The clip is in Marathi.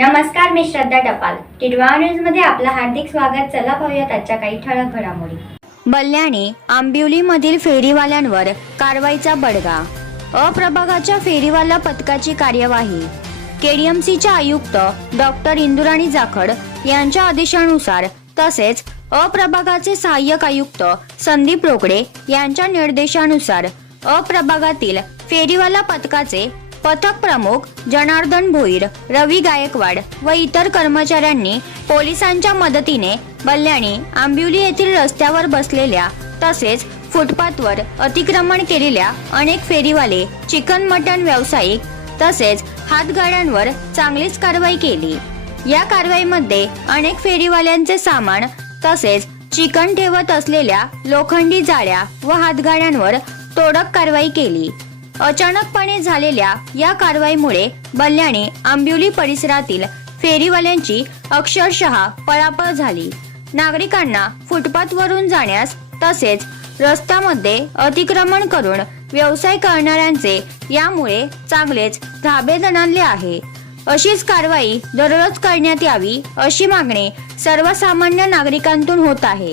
नमस्कार मी श्रद्धा टपाल. टिडवा न्यूजमध्ये आपलं हार्दिक स्वागत. चला पाहूयात आजच्या काही ठळक घडामोडी. बल्ल्याने आंबिवलीमधील फेरीवाल्यांवर कारवाईचा बडगा. अप्रभागाच्या फेरीवाला पथकाची कार्यवाही. केडीएमसीच्या आयुक्त डॉक्टर इंदुराणी जाखड यांच्या आदेशानुसार तसेच अप्रभागाचे सहाय्यक आयुक्त संदीप रोकडे यांच्या निर्देशानुसार अप्रभागातील फेरीवाला पथकाचे पथक प्रमुख जनार्दन भोईर रवी गायकवाड व इतर कर्मचाऱ्यांनी पोलिसांच्या मदतीने बल्ल्याणी आंबिवली येथील रस्त्यावर बसलेल्या तसेच फुटपाथवर अतिक्रमण केलेल्या अनेक फेरीवाले चिकन मटण व्यावसायिक तसेच हातगाड्यांवर चांगलीच कारवाई केली. या कारवाईमध्ये अनेक फेरीवाल्यांचे सामान तसेच चिकन ठेवत असलेल्या लोखंडी जाळ्या व हातगाड्यांवर तोडक कारवाई केली. अचानकपणे झालेल्या या कारवाईमुळे बल्ल्याने आंबिवली परिसरातील फेरीवाल्यांची अक्षरशः पळापळ झाली. नागरिकांना फुटपाथवरून जाण्यास तसेच रस्त्यामध्ये अतिक्रमण करून व्यवसाय करणाऱ्यांचे यामुळे चांगलेच धाबे दणाणले आहे. अशीच कारवाई दररोज करण्यात यावी अशी मागणी सर्वसामान्य नागरिकांतून होत आहे.